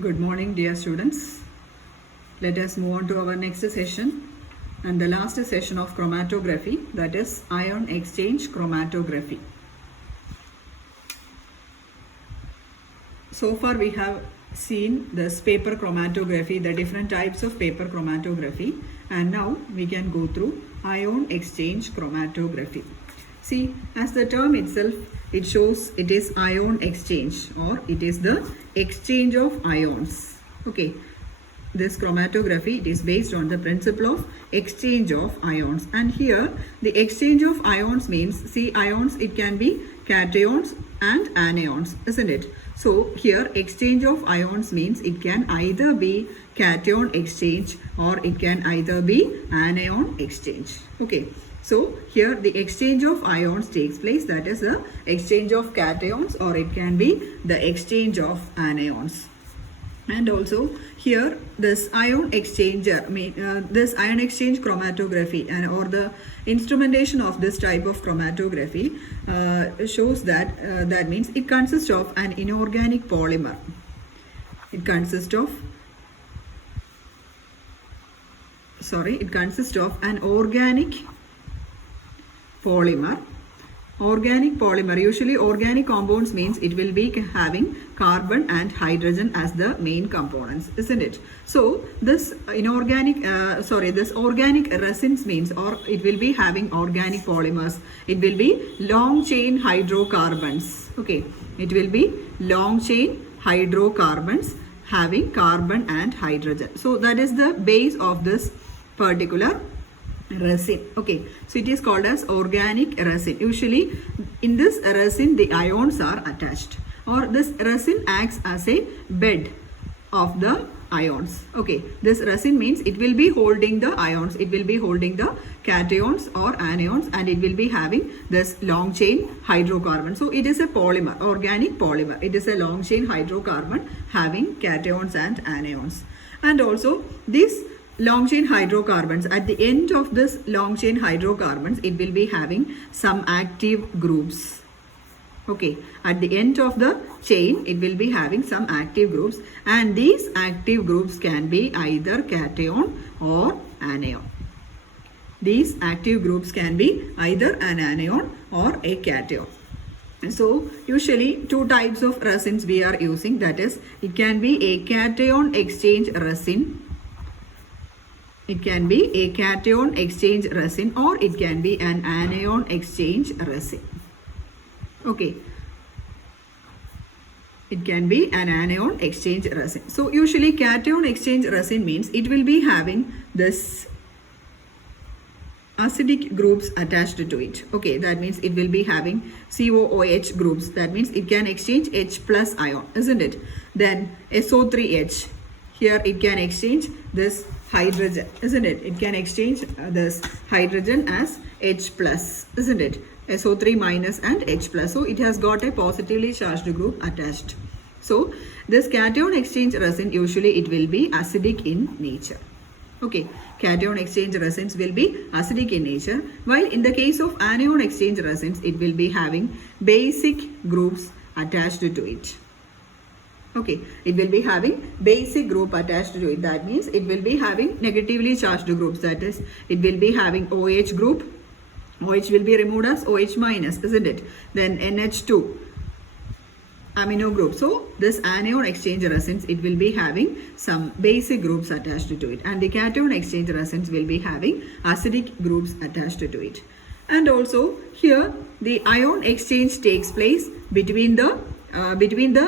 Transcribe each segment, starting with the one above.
Good morning, dear students. Let us move on to our next session and the last session of chromatography, that is ion exchange chromatography. So far we have seen this paper chromatography, the different types of paper chromatography, and now we can go through ion exchange chromatography. See, as the term itself, it shows it is ion exchange, or it is the exchange of ions. Okay, this chromatography, it is based on the principle of exchange of ions, and here the exchange of ions means, see, ions, it can be cations and anions, isn't it? So here exchange of ions means it can either be cation exchange or it can either be anion exchange. Okay, so here the exchange of ions takes place, that is the exchange of cations, or it can be the exchange of anions. And also here this ion exchanger, this ion exchange chromatography or the instrumentation of this type of chromatography shows that that means it consists of an inorganic polymer. It consists of an organic polymer. Organic polymer, usually organic compounds means it will be having carbon and hydrogen as the main components, isn't it? So this this organic resins means, or it will be having organic polymers. It will be long chain hydrocarbons. Okay, it will be long chain hydrocarbons having carbon and hydrogen. So that is the base of this particular resin. Okay, so it is called as organic resin. Usually in this resin the ions are attached, or this resin acts as a bed of the ions. Okay, this resin means it will be holding the ions, it will be holding the cations or anions, and it will be having this long chain hydrocarbon. So it is a polymer, organic polymer. It is a long chain hydrocarbon having cations and anions. And also this long chain hydrocarbons, at the end of this long chain hydrocarbons, it will be having some active groups. Okay, at the end of the chain it will be having some active groups, and these active groups can be either cation or anion. These active groups can be either an anion or a cation. So usually two types of resins we are using, that is, it can be a cation exchange resin. It can be a cation exchange resin, or it can be an anion exchange resin. Okay, it can be an anion exchange resin. So usually cation exchange resin means it will be having this acidic groups attached to it. Okay, that means it will be having COOH groups. That means it can exchange H plus ion, isn't it? Then SO3H. Here it can exchange this hydrogen, isn't it? It can exchange this hydrogen as H plus, isn't it? SO3 minus and H plus. So it has got a positively charged group attached. So this cation exchange resin, usually it will be acidic in nature. Okay, cation exchange resins will be acidic in nature, while in the case of anion exchange resins, it will be having basic groups attached to it. Okay, it will be having basic group attached to it. That means it will be having negatively charged groups. That is, it will be having OH group. OH will be removed as OH minus, isn't it? Then NH2 amino group. So this anion exchange resins, it will be having some basic groups attached to it, and the cation exchange resins will be having acidic groups attached to it. And also here the ion exchange takes place between the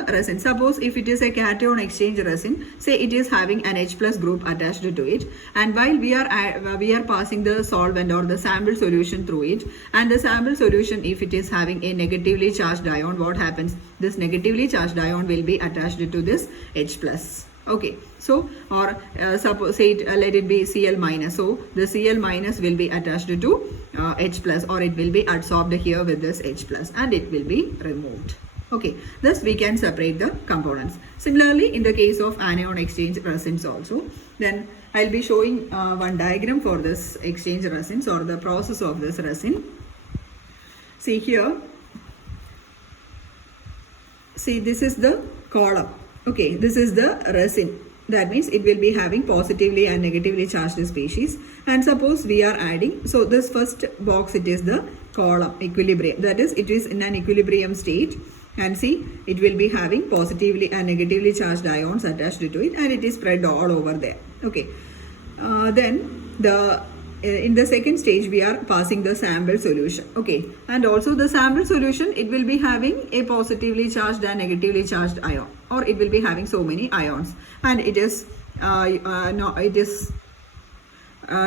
resin. Suppose if it is a cation exchange resin, say it is having an H plus group attached to it, and while we are passing the solvent or the sample solution through it, and the sample solution, if it is having a negatively charged ion, what happens? This negatively charged ion will be attached to this H plus. Okay, so or suppose say it, let it be Cl minus. So the Cl minus will be attached to H plus, or it will be adsorbed here with this H plus, and it will be removed. Okay, thus we can separate the components. Similarly, in the case of anion exchange resins also, then I'll be showing one diagram for this exchange resins, or the process of this resin. See here, see this is the column. Okay, this is the resin. That means it will be having positively and negatively charged species. And suppose we are adding, so this first box, it is the column equilibrium. That is, it is in an equilibrium state. And see, it will be having positively and negatively charged ions attached to it, and it is spread all over there. Okay. Then the in the second stage we are passing the sample solution. Okay, and also the sample solution, it will be having a positively charged and negatively charged ion, or it will be having so many ions, and it is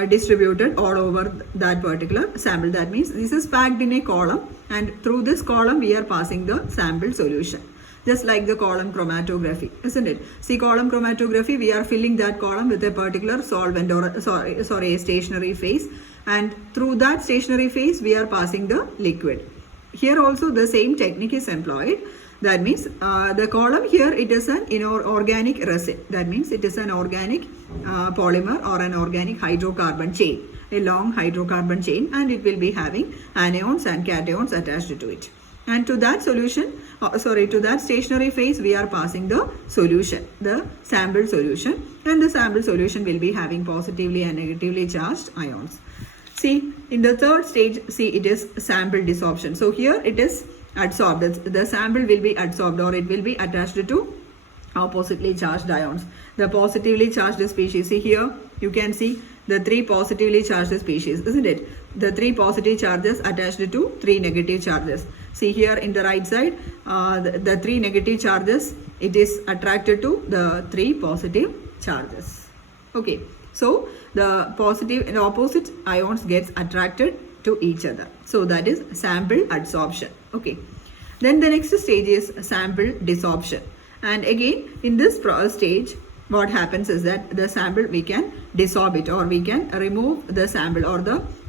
distributed all over that particular sample. That means this is packed in a column, and through this column we are passing the sample solution, just like the column chromatography, isn't it? See, column chromatography, we are filling that column with a particular solvent, or a stationary phase, and through that stationary phase we are passing the liquid. Here also the same technique is employed. That means the column here, it is an inorganic resin. That means it is an organic polymer or an organic hydrocarbon chain, a long hydrocarbon chain, and it will be having anions and cations attached to it. And to that solution, to that stationary phase, we are passing the solution, the sample solution, and the sample solution will be having positively and negatively charged ions. See, in the third stage, see, it is sample desorption. So here it is adsorbed. The sample will be adsorbed, or it will be attached to oppositely charged ions. The positively charged species, see here, you can see the 3 positively charged species, isn't it? The 3 positive charges attached to 3 negative charges. See here in the right side, the 3 negative charges, it is attracted to the 3 positive charges. Okay, so the positive and opposite ions gets attracted to each other. So that is sample adsorption. Okay, then the next stage is sample desorption. And again, in this stage, what happens is that the sample, we can desorb it, or we can remove the sample, or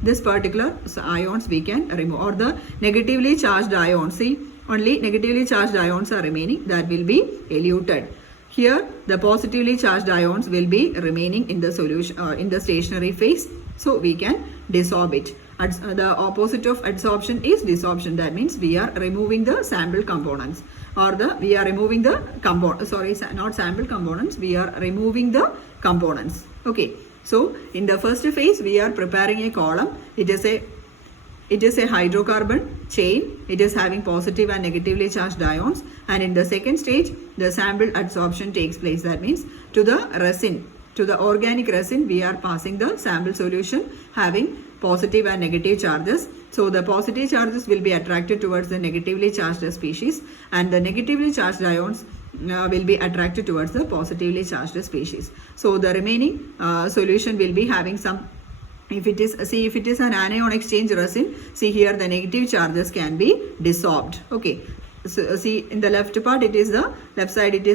this particular ions we can remove, or the negatively charged ions. See, only negatively charged ions are remaining, that will be eluted. Here the positively charged ions will be remaining in the solution, or in the stationary phase, so we can desorb it. The opposite of adsorption is desorption. That means we are removing the sample components, or we are removing the not sample components, we are removing the components. Okay, so in the first phase we are preparing a column. It is a hydrocarbon chain. It is having positive and negatively charged ions, and in the second stage the sample adsorption takes place. That means to the resin, to the organic resin, we are passing the sample solution having positive and negative charges. So the positive charges will be attracted towards the negatively charged species, and the negatively charged ions will be attracted towards the positively charged species. So the remaining solution will be having some, if it is an anion exchange resin, see here the negative charges can be desorbed. Okay, so see in the left side it is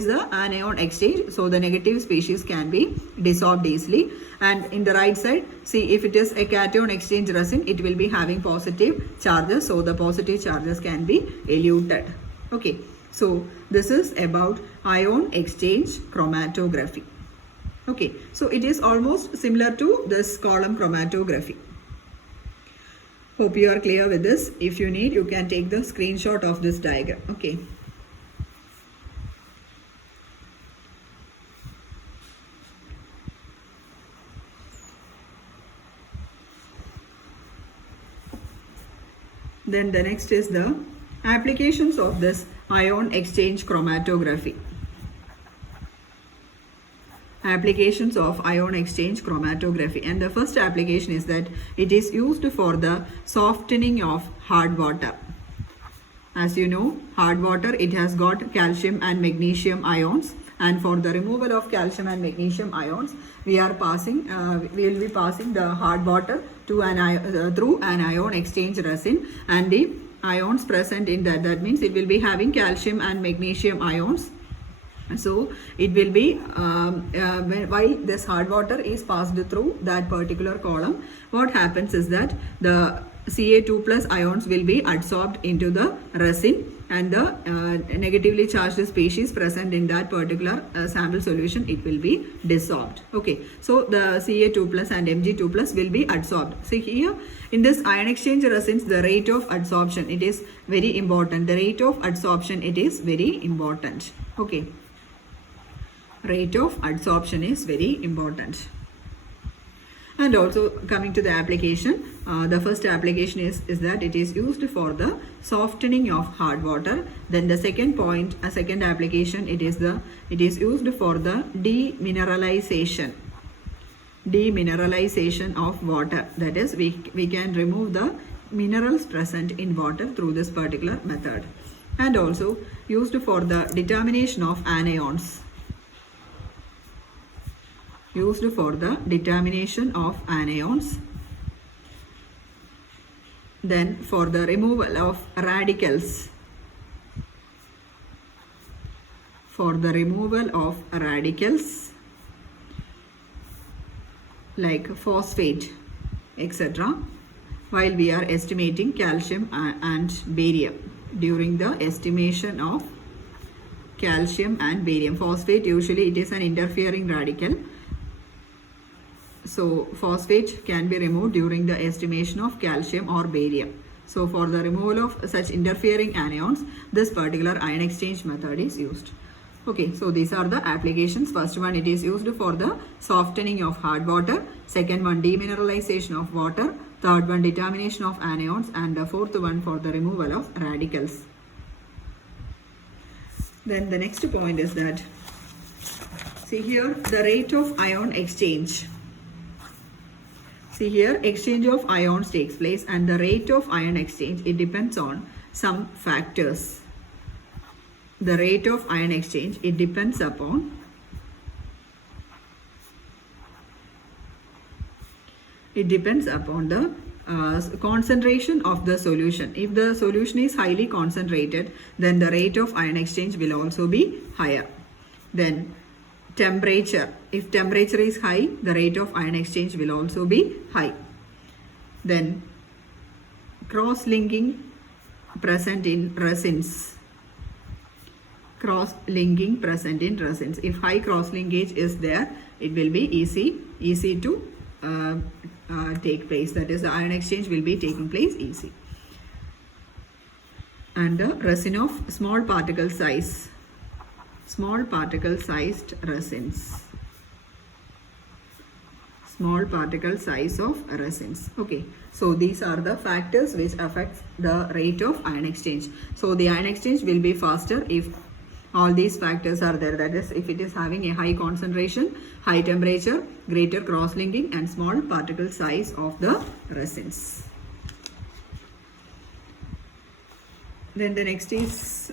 the anion exchange, so the negative species can be desorbed easily. And in the right side, see, if it is a cation exchange resin, it will be having positive charges, so the positive charges can be eluted. Okay, so this is about ion exchange chromatography. Okay, so it is almost similar to this column chromatography. Hope you are clear with this. If you need, you can take the screenshot of this diagram. Okay. Then the next is the applications of this ion exchange chromatography. Applications of ion exchange chromatography, and the first application is that it is used for the softening of hard water. As you know, hard water, it has got calcium and magnesium ions, and for the removal of calcium and magnesium ions, we will be passing the hard water to through an ion exchange resin, and the ions present in that means it will be having calcium and magnesium ions. So it will be while this hard water is passed through that particular column, what happens is that the Ca2 plus ions will be adsorbed into the resin, and the negatively charged species present in that particular sample solution, it will be dissolved. Okay, so the Ca2 plus and Mg2 plus will be adsorbed. See here in this ion exchange resins, the rate of adsorption, it is very important. The rate of adsorption, it is very important. Okay. rate of adsorption is very important. And also coming to the application, the first application is that it is used for the softening of hard water. Then the second point, a second application, it is used for the demineralization of water. That is, we can remove the minerals present in water through this particular method. And also used for the determination of anions. Used for the determination of anions. Then for the removal of radicals. For the removal of radicals like phosphate, etc., while we are estimating calcium and barium. During the estimation of calcium and barium, phosphate usually it is an interfering radical. So phosphate can be removed during the estimation of calcium or barium. So for the removal of such interfering anions, this particular ion exchange method is used. Okay, so these are the applications. First one, it is used for the softening of hard water. Second one, demineralization of water. Third one, determination of anions. And the fourth one for the removal of radicals. Then the next point is that, see here, the rate of ion exchange. See here, exchange of ions takes place, and the rate of ion exchange, it depends on some factors. The rate of ion exchange, it depends upon the concentration of the solution. If the solution is highly concentrated, then the rate of ion exchange will also be higher. Then temperature. If temperature is high, the rate of ion exchange will also be high. Then cross-linking present in resins. Cross-linking present in resins. If high cross-linkage is there, it will be easy to take place. That is, the ion exchange will be taking place easy. And the resin of small particle size. Small particle sized resins. Small particle size of resins. Okay, so these are the factors which affect the rate of ion exchange. So the ion exchange will be faster if all these factors are there. That is, if it is having a high concentration, high temperature, greater cross-linking, and small particle size of the resins. Then the next is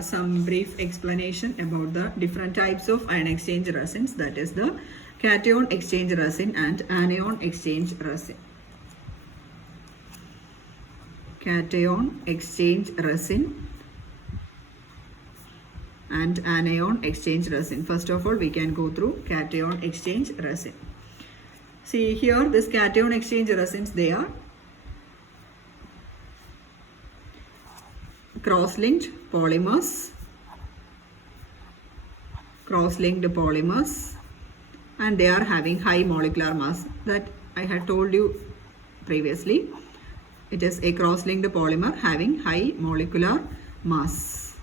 some brief explanation about the different types of ion exchange resins. That is the cation exchange resin and anion exchange resin. Cation exchange resin and anion exchange resin. First of all, we can go through cation exchange resin. See here, this cation exchange resins, they are cross-linked polymers, and they are having high molecular mass. That I had told you previously. It is a cross-linked polymer having high molecular mass.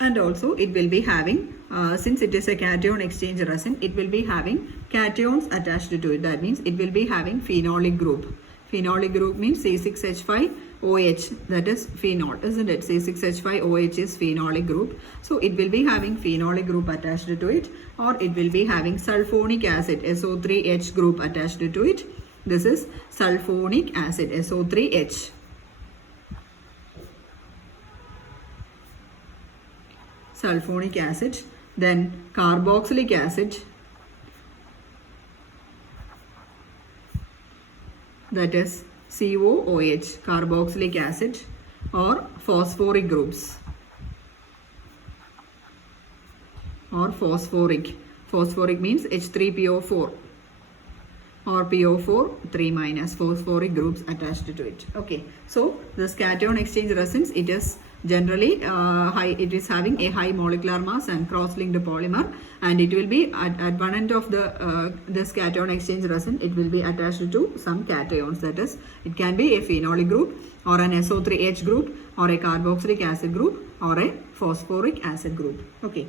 And also it will be having, since it is a cation exchange resin, it will be having cations attached to it. That means it will be having phenolic group. Phenolic group means C6H5OH, that is phenol, isn't it? C6H5OH is phenolic group. So it will be having phenolic group attached to it, or it will be having sulfonic acid, SO3H group attached to it. This is sulfonic acid, SO3H. Sulfonic acid. Then carboxylic acid, that is COOH, carboxylic acid, or phosphoric groups, or phosphoric. Phosphoric means H3PO4 or PO4 3-, phosphoric groups attached to it. Okay, so this cation exchange resins, it is generally high, it is having a high molecular mass and cross-linked polymer, and it will be at one end of the this cation exchange resin, it will be attached to some cations. That is, it can be a phenolic group, or an SO3H group, or a carboxylic acid group, or a phosphoric acid group. Okay,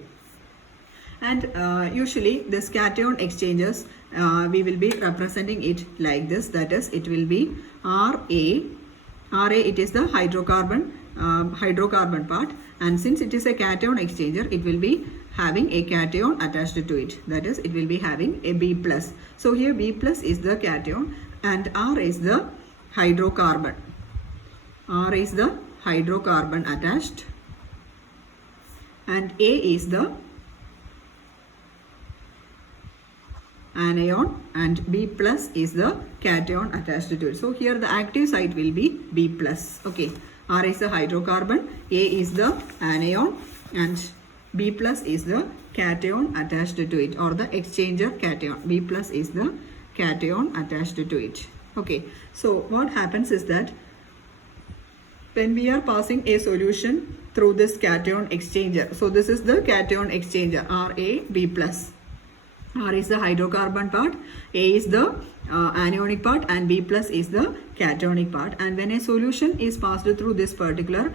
And usually this cation exchanges, we will be representing it like this, that is it will be Ra. It is the hydrocarbon part, and since it is a cation exchanger, it will be having a cation attached to it, that is it will be having a B plus. So here B plus is the cation and R is the hydrocarbon. R is the hydrocarbon attached and A is the anion and B plus is the cation attached to it. So here the active site will be B plus. Okay, R is the hydrocarbon, A is the anion and B plus is the cation attached to it, or the exchanger cation. B plus is the cation attached to it. Okay, so what happens is that when we are passing a solution through this cation exchanger, so this is the cation exchanger, Rab plus. R is the hydrocarbon part, A is the anionic part and B plus is the cationic part. And when a solution is passed through this particular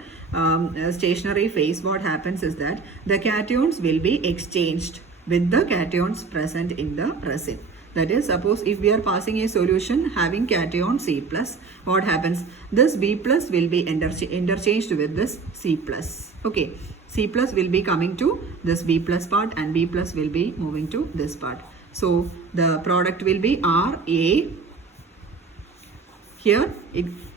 stationary phase, what happens is that the cations will be exchanged with the cations present in the resin. That is, suppose if we are passing a solution having cation C plus, what happens? This B plus will be interchanged with this C plus. Okay, C plus will be coming to this B plus part and B plus will be moving to this part. So the product will be Ra. Here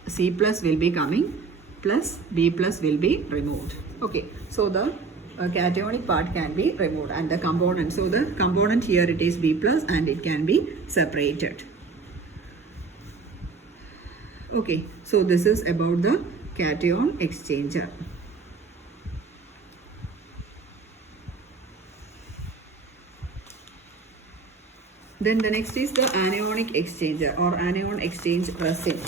C plus will be coming plus B plus will be removed. Okay, so the cationic part can be removed and the component. So the component here it is B plus and it can be separated. Okay, so this is about the cation exchanger. Then the next is the anionic exchanger or anion exchange resin.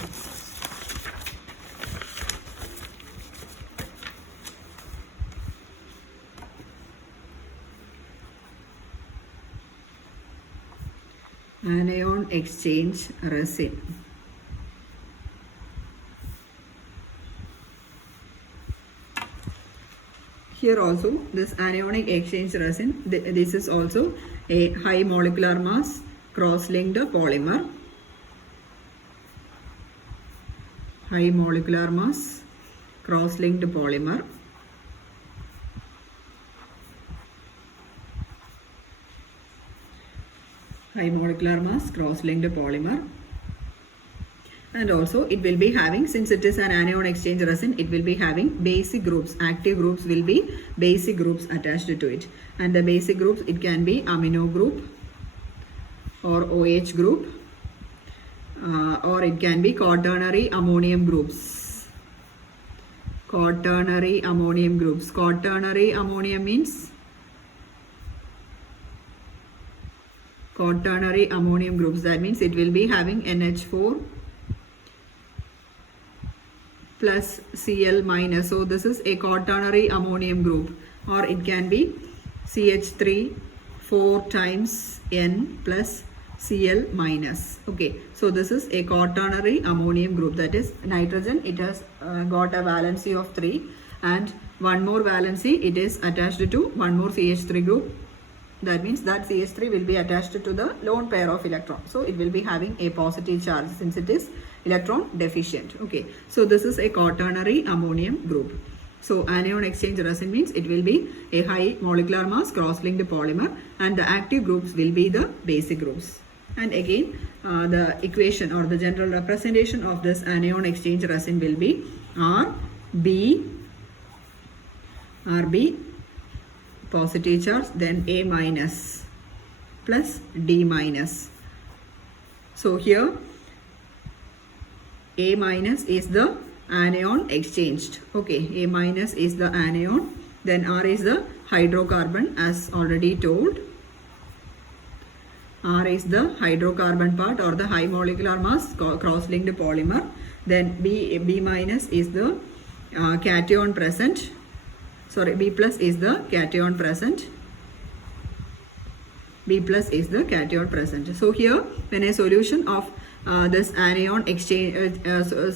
Anion exchange resin. Here also this anionic exchange resin, this is also a high molecular mass cross-linked polymer. High molecular mass cross-linked polymer. High molecular mass cross-linked polymer. And also it will be having, since it is an anion exchange resin, it will be having basic groups. Active groups will be basic groups attached to it. And the basic groups, it can be amino group or OH group, or it can be quaternary ammonium groups. Quaternary ammonium groups. Quaternary ammonium means quaternary ammonium groups. That means it will be having NH4 plus Cl minus. So this is a quaternary ammonium group, or it can be CH3 4 times N plus Cl minus. Okay, so this is a quaternary ammonium group, that is nitrogen. It has got a valency of 3 and one more valency it is attached to one more CH3 group. That means that CH3 will be attached to the lone pair of electron. So it will be having a positive charge since it is electron deficient. Okay, so this is a quaternary ammonium group. So anion exchange resin means it will be a high molecular mass cross-linked polymer and the active groups will be the basic groups. And again the equation or the general representation of this anion exchange resin will be RB positive charge, then A minus plus D minus. So here A minus is the anion exchanged. Okay, A minus is the anion, then R is the hydrocarbon as already told. R is the hydrocarbon part or the high molecular mass cross-linked polymer. Then B minus is the cation present. Sorry, B plus is the cation present. B plus is the cation present. So here when a solution of this anion exchange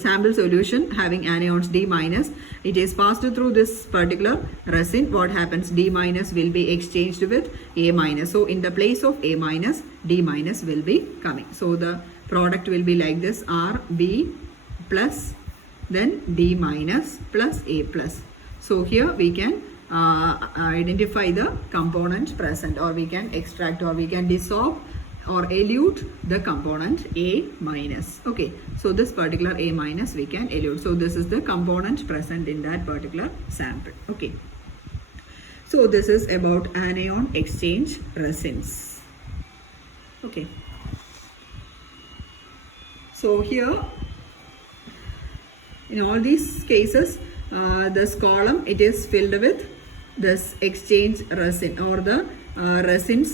sample solution having anions D minus, it is passed through this particular resin. What happens? D minus will be exchanged with A minus. So in the place of A minus, D minus will be coming. So the product will be like this: RB plus, then D minus plus A plus. So here we can identify the component present, or we can extract, or we can dissolve or elute the component A minus. Okay, so this particular A minus we can elute. So this is the component present in that particular sample. Okay, so this is about anion exchange resins. Okay, so here in all these cases, this column, it is filled with this exchange resin, or the resin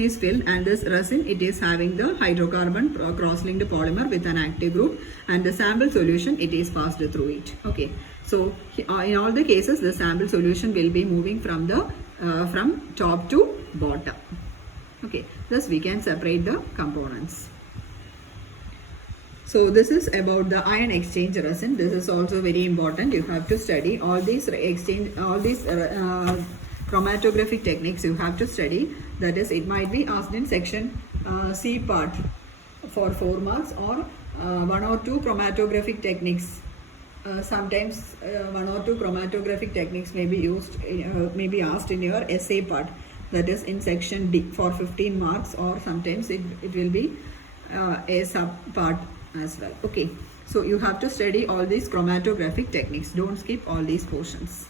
is filled, and this resin, it is having the hydrocarbon cross-linked polymer with an active group, and the sample solution, it is passed through it. Okay, so in all the cases, the sample solution will be moving from the from top to bottom. Okay, thus we can separate the components. So this is about the ion exchange resin. This is also very important. You have to study all these chromatographic techniques. You have to study. That is, it might be asked in section C part for 4 marks, or 1 or 2 chromatographic techniques. Sometimes 1 or 2 chromatographic techniques may be used, may be asked in your essay part. That is in section D for 15 marks, or sometimes it will be a sub part as well. Okay, so you have to study all these chromatographic techniques. Don't skip all these portions.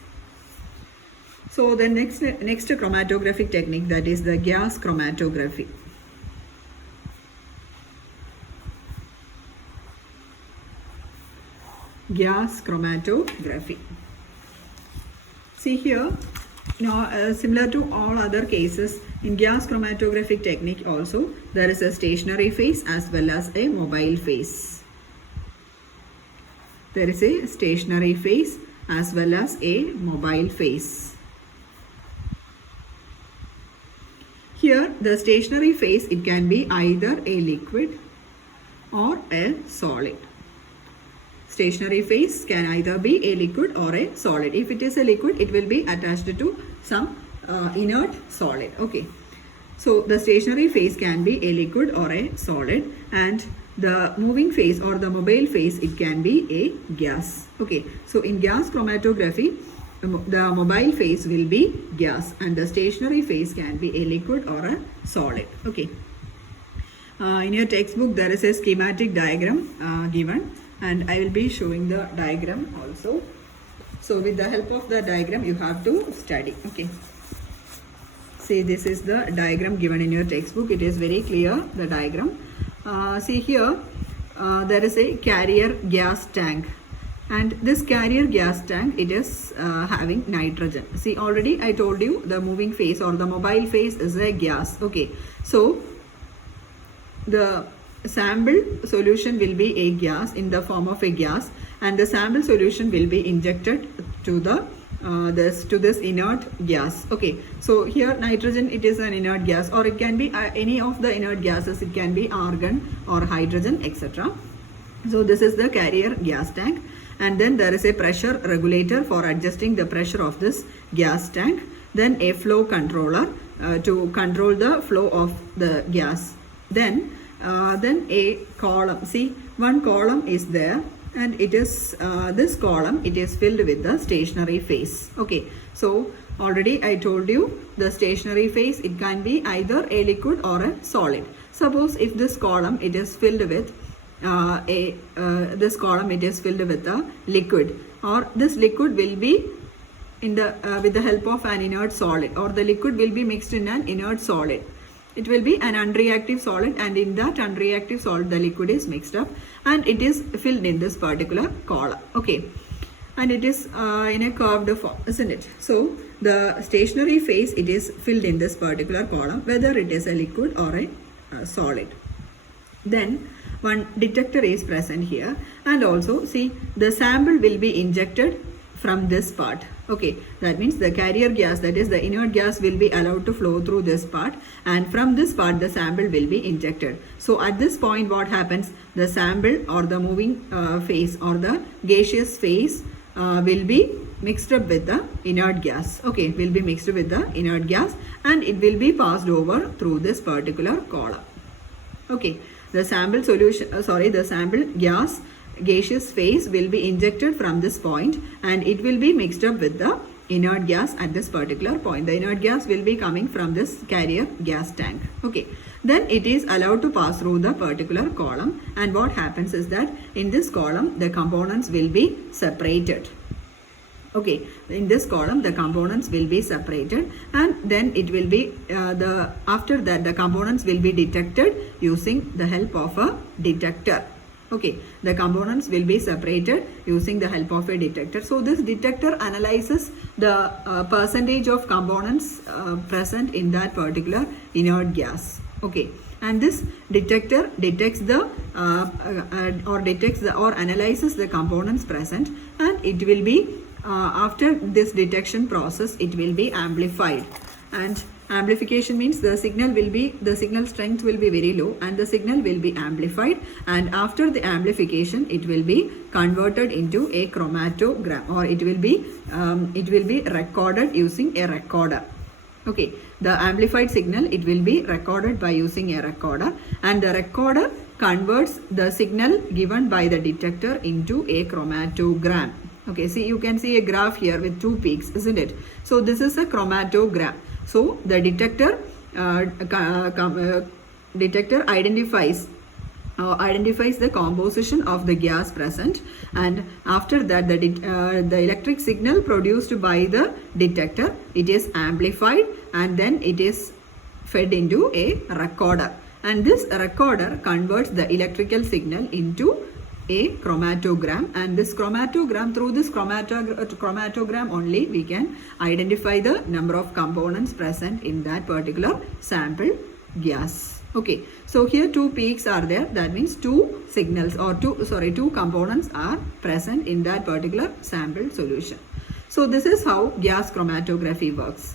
So the next chromatographic technique, that is the gas chromatography. Gas chromatography. See here, similar to all other cases, in gas chromatographic technique also, there is a stationary phase as well as a mobile phase. There is a stationary phase as well as a mobile phase. Here, the stationary phase, it can be either a liquid or a solid. Stationary phase can either be a liquid or a solid. If it is a liquid, it will be attached to some inert solid. Okay, so the stationary phase can be a liquid or a solid, and the moving phase or the mobile phase, it can be a gas. Okay, so in gas chromatography, the mobile phase will be gas, and the stationary phase can be a liquid or a solid. Okay, in your textbook there is a schematic diagram given, and I will be showing the diagram also. So with the help of the diagram, you have to study. Okay, see, this is the diagram given in your textbook. It is very clear, the diagram. See here, there is a carrier gas tank, and this carrier gas tank, it is having nitrogen. See, already I told you the moving phase or the mobile phase is a gas. Okay, so the sample solution will be a gas, in the form of a gas, and the sample solution will be injected to the this inert gas. Okay, so here nitrogen, it is an inert gas, or it can be any of the inert gases. It can be argon or hydrogen, etc. So this is the carrier gas tank, and then there is a pressure regulator for adjusting the pressure of this gas tank, then a flow controller to control the flow of the gas, then a column. See, one column is there, and it is this column, it is filled with the stationary phase. Okay, so already I told you the stationary phase, it can be either a liquid or a solid. Suppose if this column, it is filled with this column, it is filled with a liquid, or this liquid will be in the with the help of an inert solid, or the liquid will be mixed in an inert solid. It will be an unreactive solid, and in that unreactive solid, the liquid is mixed up, and it is filled in this particular column. Okay, and it is in a curved form, isn't it? So the stationary phase, it is filled in this particular column, whether it is a liquid or a solid. Then one detector is present here, and also see, the sample will be injected from this part. Okay, that means the carrier gas, that is the inert gas, will be allowed to flow through this part, and from this part the sample will be injected. So at this point what happens, the sample or the moving phase or the gaseous phase will be mixed up with the inert gas. Okay, will be mixed with the inert gas, and it will be passed over through this particular column. Okay, the sample solution, the sample gas gaseous phase will be injected from this point, and it will be mixed up with the inert gas at this particular point. The inert gas will be coming from this carrier gas tank. Okay, then it is allowed to pass through the particular column, and what happens is that in this column the components will be separated. Okay, in this column the components will be separated, and then it will be after that the components will be detected using the help of a detector. Okay, the components will be separated using the help of a detector. So this detector analyzes the percentage of components present in that particular inert gas. Okay, and this detector detects the or analyzes the components present, and it will be after this detection process it will be amplified. And amplification means the signal strength will be very low, and the signal will be amplified, and after the amplification it will be converted into a chromatogram, or it will be recorded using a recorder. Okay, the amplified signal, it will be recorded by using a recorder, and the recorder converts the signal given by the detector into a chromatogram. Okay, see, you can see a graph here with two peaks, isn't it? So this is a chromatogram. So the detector identifies the composition of the gas present, and after that the electric signal produced by the detector, it is amplified, and then it is fed into a recorder, and this recorder converts the electrical signal into a chromatogram, and this chromatogram, through this chromatogram only we can identify the number of components present in that particular sample gas. Okay, so here two peaks are there, that means two signals or two components are present in that particular sample solution. So this is how gas chromatography works.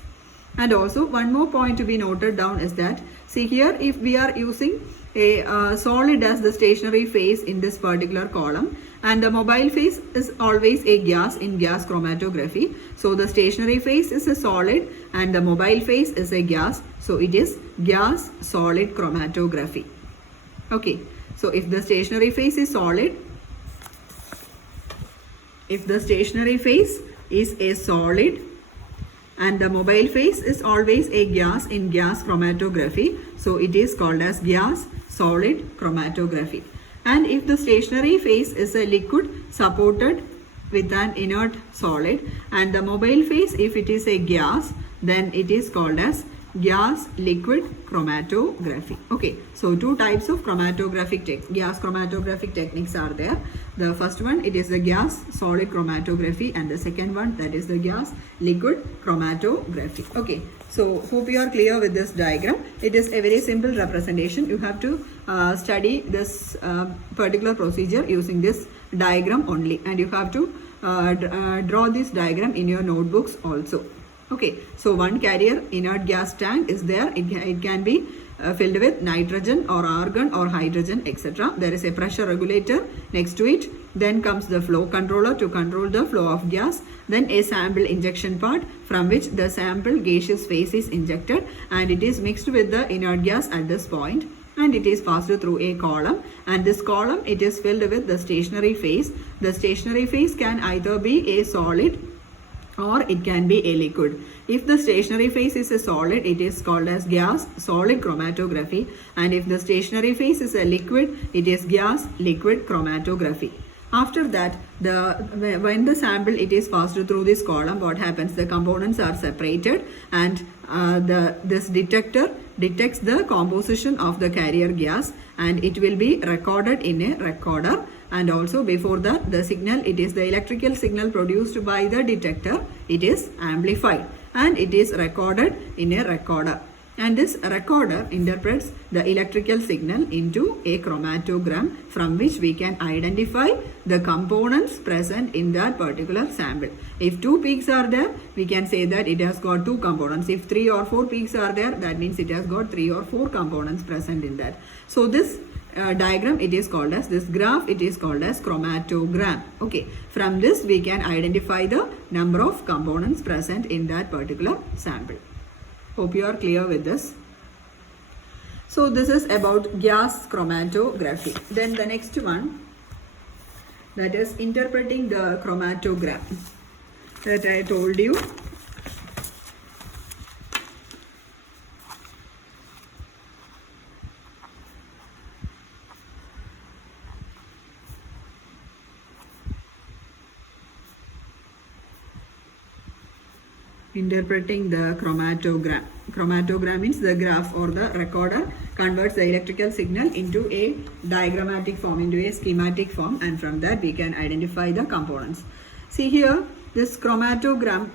And also one more point to be noted down is that, see here, if we are using a solid as the stationary phase in this particular column, and the mobile phase is always a gas in gas chromatography. So the stationary phase is a solid and the mobile phase is a gas. So it is gas solid chromatography. Okay, so if the stationary phase is solid, if the stationary phase is a solid and the mobile phase is always a gas in gas chromatography, so it is called as gas solid chromatography. And if the stationary phase is a liquid supported with an inert solid, and the mobile phase, if it is a gas, then it is called as gas liquid chromatography. Okay, so two types of gas chromatographic techniques are there. The first one, it is the gas solid chromatography, and the second one, that is the gas liquid chromatography. Okay, so hope you are clear with this diagram. It is a very simple representation. You have to study this particular procedure using this diagram only, and you have to draw this diagram in your notebooks also. Okay, so one carrier inert gas tank is there. It can be filled with nitrogen or argon or hydrogen, etc. There is a pressure regulator next to it. Then comes the flow controller to control the flow of gas. Then a sample injection part from which the sample gaseous phase is injected, and it is mixed with the inert gas at this point, and it is passed through a column, and this column, it is filled with the stationary phase. The stationary phase can either be a solid or it can be a liquid. If the stationary phase is a solid, it is called as gas solid chromatography, and if the stationary phase is a liquid, it is gas liquid chromatography. After that, when the sample it is passed through this column, what happens? The components are separated, and this detector detects the composition of the carrier gas, and it will be recorded in a recorder. And also before that, the signal, it is the electrical signal produced by the detector, it is amplified and it is recorded in a recorder. and this recorder interprets the electrical signal into a chromatogram from which we can identify the components present in that particular sample. If 2 peaks are there, we can say that it has got 2 components. If 3 or 4 peaks are there, that means it has got 3 or 4 components present in that. So this diagram, it is called as, this graph, it is called as chromatogram. Okay, from this we can identify the number of components present in that particular sample. Hope you are clear with this. So this is about gas chromatography. Then the next one, that is interpreting the chromatogram that I told you. Interpreting the chromatogram. Chromatogram means the graph or the recorder converts the electrical signal into a diagrammatic form, into a schematic form, and from that we can identify the components. See here, this chromatogram,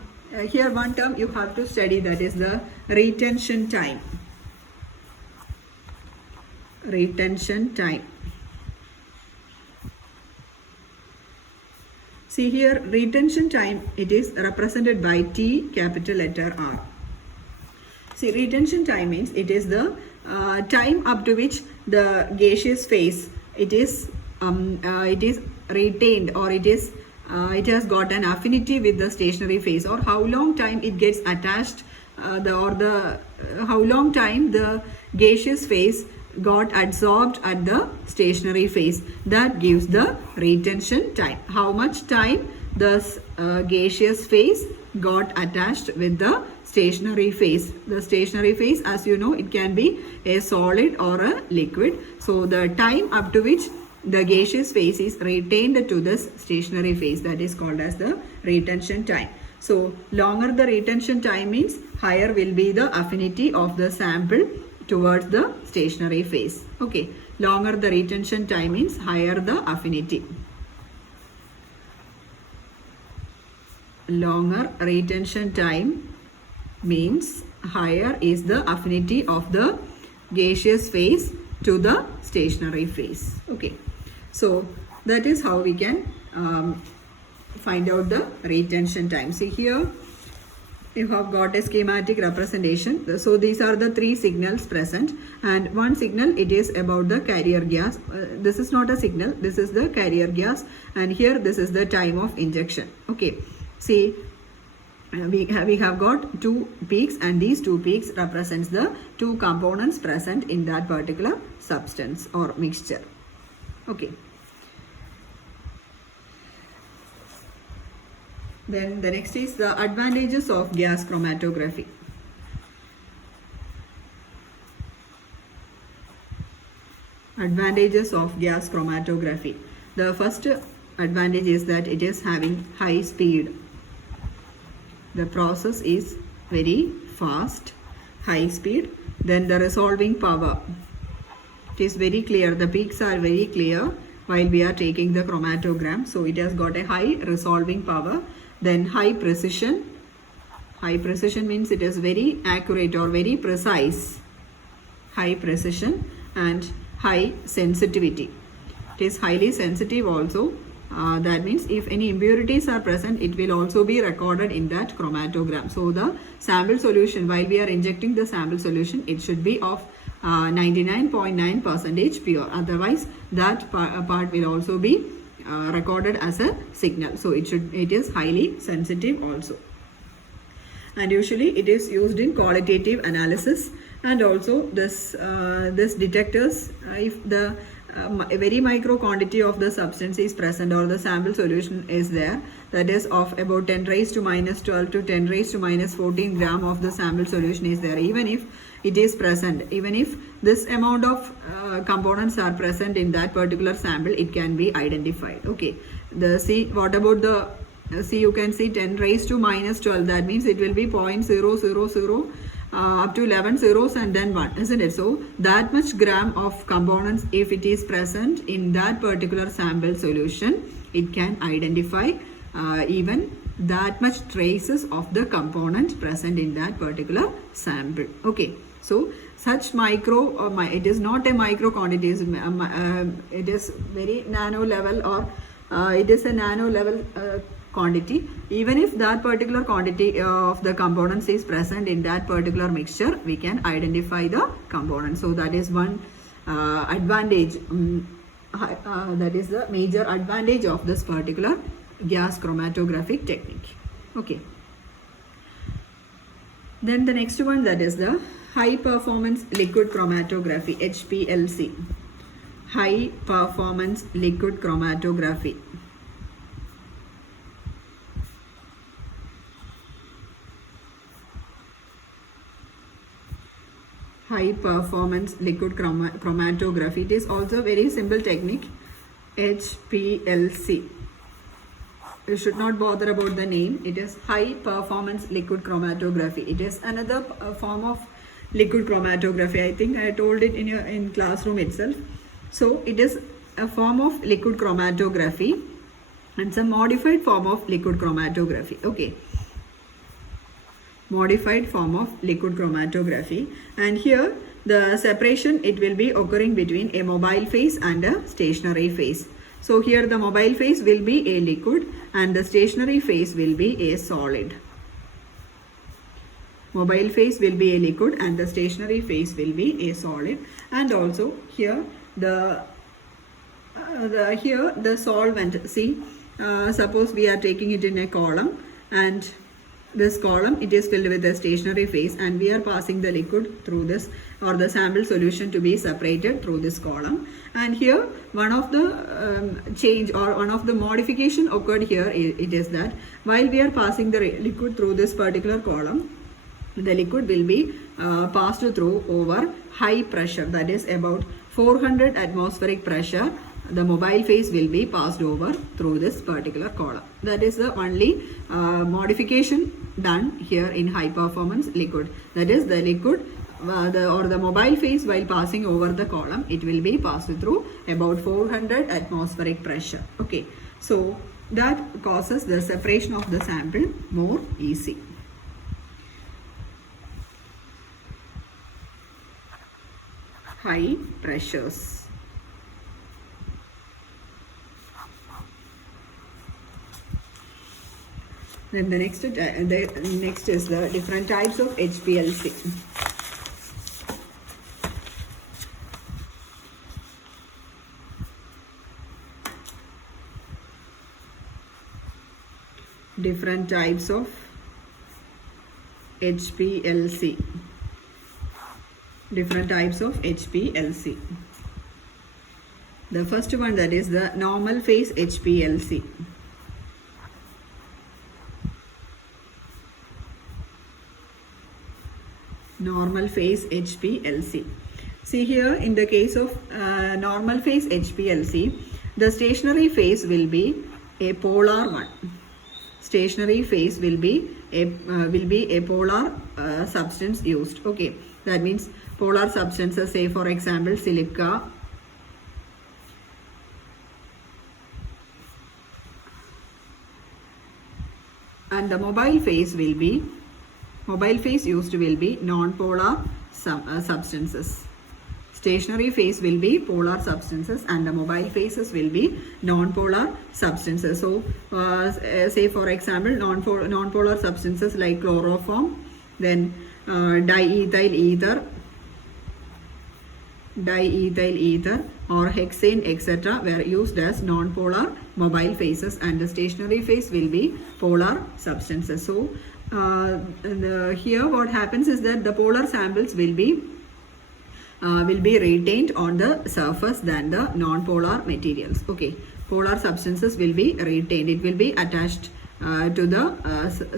here one term you have to study, that is the retention time. Retention time. See here, retention time, it is represented by T, capital letter R. See, retention time means it is the time up to which the gaseous phase, it is retained, or it has got an affinity with the stationary phase, or how long time it gets attached, how long time the gaseous phase got adsorbed at the stationary phase. That gives the retention time. How much time the gaseous phase got attached with the stationary phase. The stationary phase, as you know, it can be a solid or a liquid. So the time up to which the gaseous phase is retained to this stationary phase, that is called as the retention time. So longer the retention time means higher will be the affinity of the sample towards the stationary phase. Okay, longer the retention time means higher the affinity. Longer retention time means higher is the affinity of the gaseous phase to the stationary phase. Okay, so that is how we can find out the retention time. See here, you have got a schematic representation. So these are the 3 signals present, and one signal, it is about the carrier gas. This is not a signal, this is the carrier gas, and here this is the time of injection. Okay, see, we have got 2 peaks, and these 2 peaks represents the 2 components present in that particular substance or mixture. Okay. Then the next is the advantages of gas chromatography. Advantages of gas chromatography. The first advantage is that it is having high speed. The process is very fast, high speed. Then the resolving power. It is very clear. The peaks are very clear while we are taking the chromatogram. So it has got a high resolving power. Then high precision. High precision means it is very accurate or very precise. High precision and high sensitivity. It is highly sensitive also. That means if any impurities are present, it will also be recorded in that chromatogram. So the sample solution, while we are injecting the sample solution, it should be of 99.9% pure. Otherwise, that part will also be recorded as a signal. So it is highly sensitive also. And usually it is used in qualitative analysis, and also this detectors, if the a very micro quantity of the substance is present or the sample solution is there, that is of about 10 raised to minus 12 to 10 raised to minus 14 gram of the sample solution is there, even if it is present, even if this amount of components are present in that particular sample, it can be identified. Okay, what about the you can see 10 raised to minus 12, that means it will be 0.000 up to 11 zeros and then 1, isn't it? So that much gram of components, if it is present in that particular sample solution, it can identify even that much traces of the component present in that particular sample. Okay, So such micro, it is not a micro quantity, it is very nano level, or it is a nano level quantity. Even if that particular quantity of the components is present in that particular mixture, we can identify the component. So that is one advantage, that is the major advantage of this particular gas chromatographic technique. Okay. Then the next one, that is the high performance liquid chromatography, HPLC. High performance liquid chromatography. High performance liquid chromatography. It is also a very simple technique, HPLC. You should not bother about the name. It is high performance liquid chromatography. It is another form of liquid chromatography. I think I told it in classroom itself. So it is a form of liquid chromatography, and it's a modified form of liquid chromatography. Okay, modified form of liquid chromatography. And here the separation, it will be occurring between a mobile phase and a stationary phase. So here the mobile phase will be a liquid and the stationary phase will be a solid. Mobile phase will be a liquid and the stationary phase will be a solid. And also here the solvent, see, suppose we are taking it in a column, and this column, it is filled with the stationary phase, and we are passing the liquid through this, or the sample solution to be separated through this column. And here one of the change or one of the modification occurred here, it is that while we are passing the liquid through this particular column, the liquid will be passed through over high pressure, that is about 400 atmospheric pressure. The mobile phase will be passed over through this particular column. That is the only modification done here in high performance liquid. That is the liquid the mobile phase, while passing over the column, it will be passed through about 400 atmospheric pressure. Okay, so that causes the separation of the sample more easy. High pressures. Then the next is the different types of HPLC. Different types of HPLC. Different types of HPLC. The first one, that is the normal phase HPLC. Normal phase HPLC. See here, in the case of normal phase HPLC, the stationary phase will be a polar one. Stationary phase will be a polar substance used. Okay, that means polar substances, say for example silica, and the mobile phase used will be non-polar substances. Stationary phase will be polar substances and the mobile phases will be non-polar substances. So say for example non-polar substances like chloroform, then diethyl ether or hexane, etc. were used as non-polar mobile phases, and the stationary phase will be polar substances. So here what happens is that the polar samples will be retained on the surface than the non-polar materials. Okay, polar substances will be retained. It will be attached to the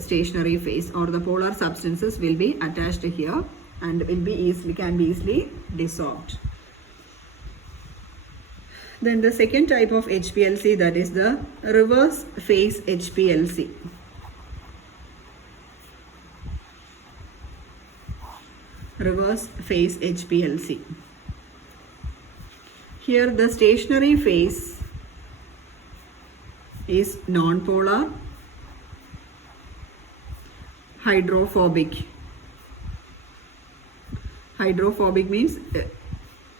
stationary phase, or the polar substances will be attached here and can be easily dissolved. Then the second type of HPLC, that is the reverse phase HPLC. Reverse phase HPLC. Here the stationary phase is non-polar, hydrophobic. Hydrophobic means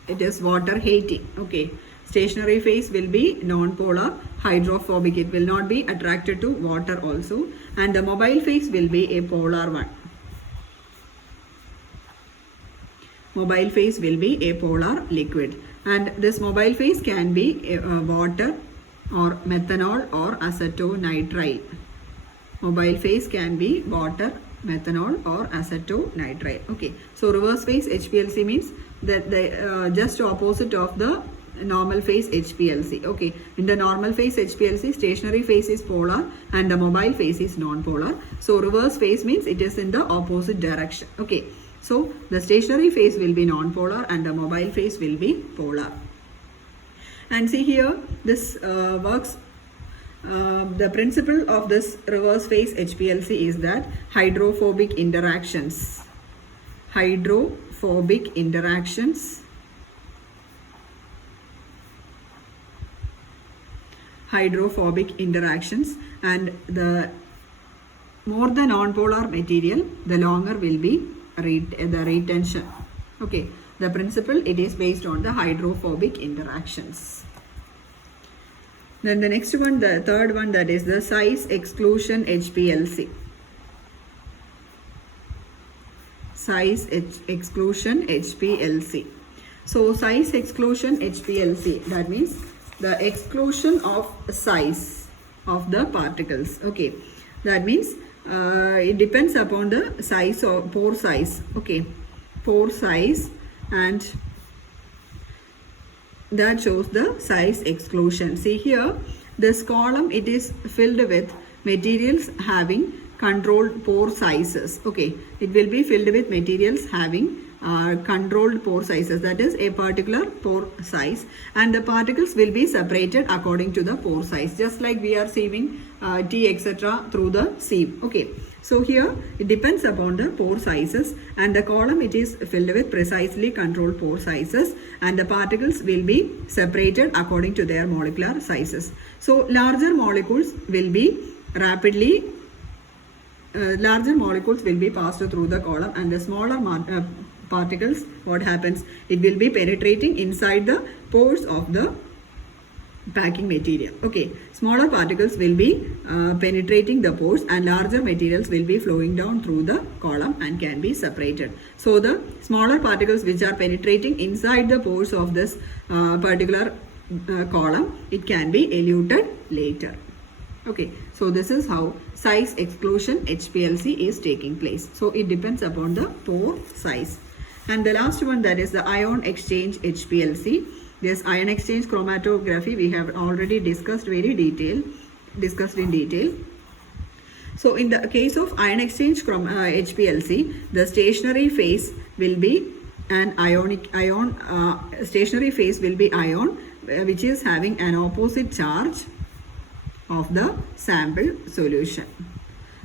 it is water hating. Okay. Stationary phase will be non-polar. Hydrophobic, it will not be attracted to water also. And the mobile phase will be a polar one. Mobile phase will be a polar liquid. And this mobile phase can be water or methanol or acetonitrile. Mobile phase can be water, methanol or acetonitrile. Okay. So reverse phase HPLC means that the just opposite of the normal phase HPLC. Okay. In the normal phase HPLC, stationary phase is polar and the mobile phase is non-polar. So reverse phase means it is in the opposite direction. Okay. So the stationary phase will be non-polar and the mobile phase will be polar. And see here, this works. The principle of this reverse phase HPLC is that hydrophobic interactions and the more the non-polar material, the longer will be the retention. Okay, the principle, it is based on the hydrophobic interactions. Then the next one, the third one, that is the size exclusion HPLC. Size exclusion HPLC. So size exclusion HPLC, that means the exclusion of size of the particles. Okay, that means it depends upon the size of pore size. Okay, pore size, and that shows the size exclusion. See here, this column, it is filled with materials having controlled pore sizes. Okay, it will be filled with materials having controlled pore sizes, that is a particular pore size, and the particles will be separated according to the pore size, just like we are sieving tea etc. through the sieve. Okay, so here it depends upon the pore sizes, and the column, it is filled with precisely controlled pore sizes, and the particles will be separated according to their molecular sizes. So larger molecules will be larger molecules will be passed through the column, and the smaller particles, what happens, it will be penetrating inside the pores of the packing material. Okay, smaller particles will be penetrating the pores, and larger materials will be flowing down through the column and can be separated. So the smaller particles which are penetrating inside the pores of this particular column, it can be eluted later. Okay, so this is how size exclusion HPLC is taking place. So it depends upon the pore size. And the last one, that is the ion exchange HPLC. This ion exchange chromatography we have already discussed in detail. So in the case of ion exchange HPLC, the stationary phase will be an stationary phase will be ion which is having an opposite charge of the sample solution.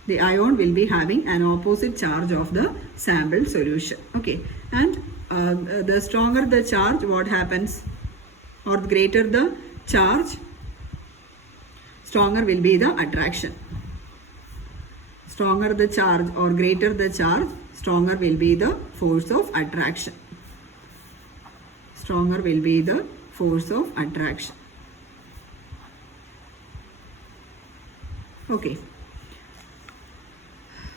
The ion will be having an opposite charge of the sample solution. Okay, and the stronger the charge, what happens, or greater the charge, stronger will be the attraction. Stronger the charge or greater the charge, stronger will be the force of attraction. Stronger will be the force of attraction. Okay.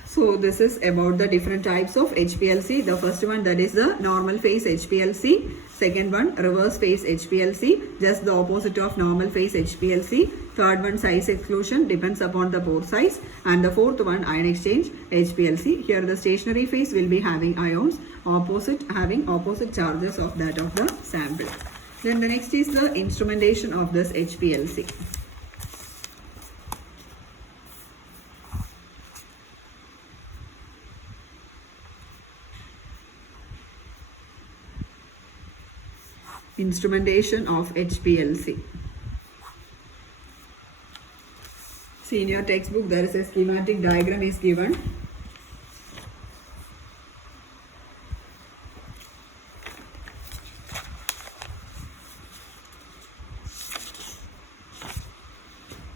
So this is about the different types of HPLC. The first one, that is the normal phase HPLC. Second one, reverse phase HPLC, just the opposite of normal phase HPLC. Third one, size exclusion, depends upon the pore size. And the fourth one, ion exchange HPLC. Here the stationary phase will be having ions having opposite charges of that of the sample. Then the next is the instrumentation of this HPLC. Instrumentation of HPLC. See, in your textbook there is a schematic diagram is given.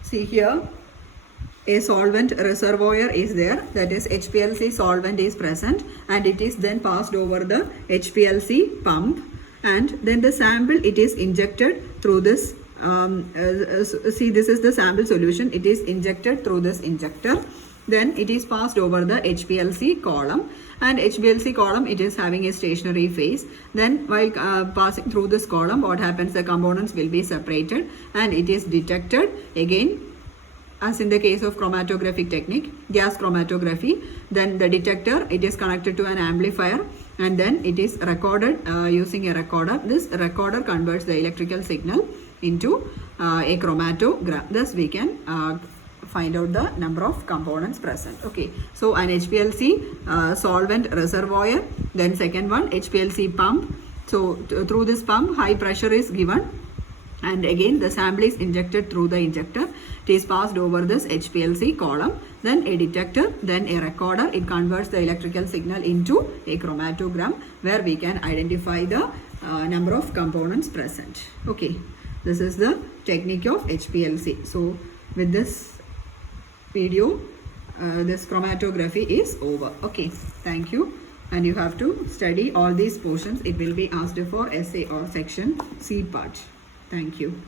See here, a solvent reservoir is there, that is HPLC solvent is present, and it is then passed over the HPLC pump, and then the sample, it is injected through this see, this is the sample solution, it is injected through this injector, then it is passed over the HPLC column, and HPLC column, it is having a stationary phase. Then while passing through this column, what happens, the components will be separated and it is detected again, as in the case of chromatographic technique, gas chromatography. Then the detector, it is connected to an amplifier, and then it is recorded using a recorder. This recorder converts the electrical signal into a chromatogram. Thus we can find out the number of components present. Okay, so an HPLC solvent reservoir, then second one HPLC pump. So through this pump, high pressure is given, and again the sample is injected through the injector. It is passed over this HPLC column, then a detector, then a recorder. It converts the electrical signal into a chromatogram where we can identify the number of components present. Okay, this is the technique of HPLC. So with this video, this chromatography is over. Okay, thank you. And you have to study all these portions. It will be asked for essay or section C part. Thank you.